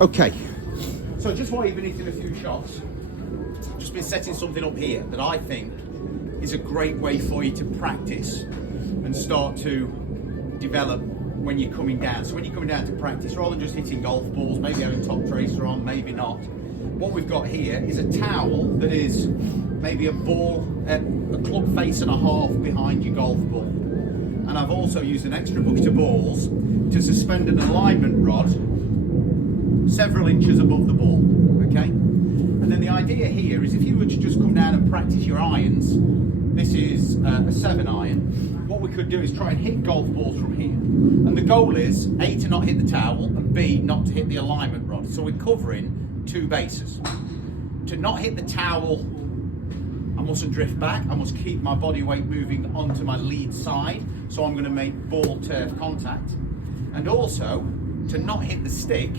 Okay, so just while you've been hitting a few shots, just been setting something up here that I think is a great way for you to practice and start to develop when you're coming down. So when you're coming down to practice, rather than just hitting golf balls, maybe having top tracer on, maybe not, what we've got here is a towel that is maybe a ball, a club face and a half behind your golf ball. And I've also used an extra bucket of balls to suspend an alignment rod several inches above the ball, okay? And then the idea here is if you were to just come down and practice your irons, this is a 7 iron, what we could do is try and hit golf balls from here. And the goal is, A, to not hit the towel, and B, not to hit the alignment rod. So we're covering 2 bases. To not hit the towel, I mustn't drift back, I must keep my body weight moving onto my lead side, so I'm going to make ball turf contact. And also, to not hit the stick,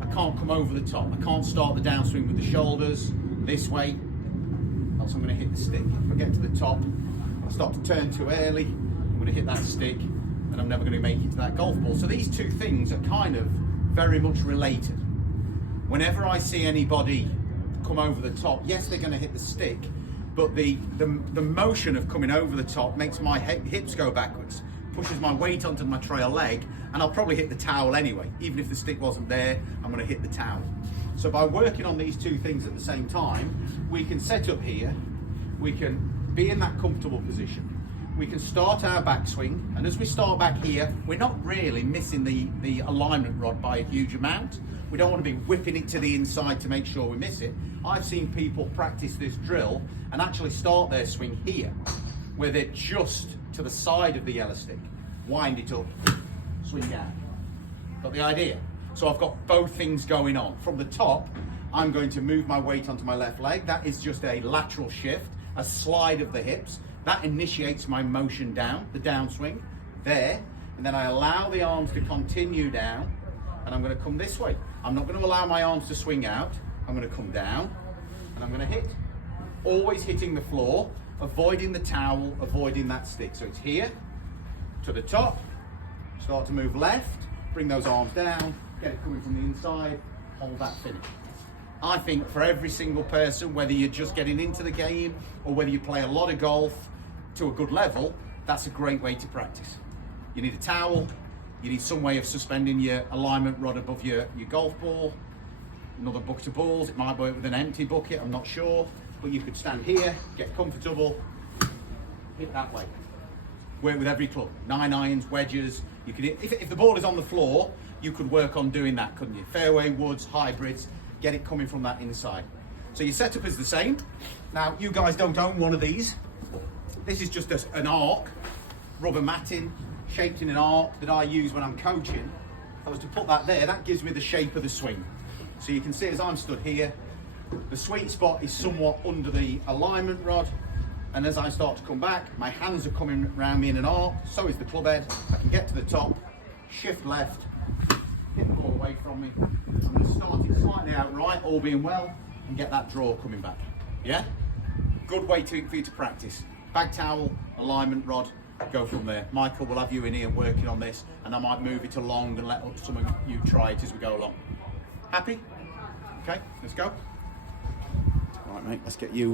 I can't come over the top. I can't start the downswing with the shoulders this way, else I'm going to hit the stick. If I get to the top, I start to turn too early, I'm going to hit that stick, and I'm never going to make it to that golf ball. So these two things are kind of very much related. Whenever I see anybody come over the top, yes, they're going to hit the stick, but the motion of coming over the top makes my hips go backwards, pushes my weight onto my trail leg, and I'll probably hit the towel anyway. Even if the stick wasn't there, I'm going to hit the towel. So by working on these two things at the same time, we can set up here, we can be in that comfortable position, we can start our backswing, and as we start back here, we're not really missing the alignment rod by a huge amount. We don't want to be whipping it to the inside to make sure we miss it. I've seen people practice this drill and actually start their swing here, where they're just to the side of the yellow stick, wind it up, swing down. Got the idea? So I've got both things going on. From the top, I'm going to move my weight onto my left leg. That is just a lateral shift, a slide of the hips. That initiates my motion down, the downswing, there. And then I allow the arms to continue down, and I'm going to come this way. I'm not going to allow my arms to swing out. I'm going to come down, and I'm going to hit. Always hitting the floor, avoiding the towel, avoiding that stick. So it's here, to the top, start to move left, bring those arms down, get it coming from the inside, hold that finish. I think for every single person, whether you're just getting into the game or whether you play a lot of golf to a good level, that's a great way to practice. You need a towel, you need some way of suspending your alignment rod above your golf ball, another bucket of balls. It might work with an empty bucket, I'm not sure, but you could stand here, get comfortable, hit that way. Work with every club, 9 irons, wedges. You could, if the ball is on the floor, you could work on doing that, couldn't you? Fairway, woods, hybrids, get it coming from that inside. So your setup is the same. Now, you guys don't own one of these. This is just an arc, rubber matting, shaped in an arc that I use when I'm coaching. If I was to put that there, that gives me the shape of the swing. So you can see as I'm stood here, the sweet spot is somewhat under the alignment rod, and as I start to come back, my hands are coming around me in an arc, so is the club head. I can get to the top, shift left, hit the ball away from me. I'm going to start it slightly out right, all being well, and get that draw coming back. Yeah? Good way for you to practice. Bag towel, alignment rod, go from there. Michael will have you in here working on this, and I might move it along and let some of you try it as we go along. Happy? Okay, let's go. All right, mate, let's get you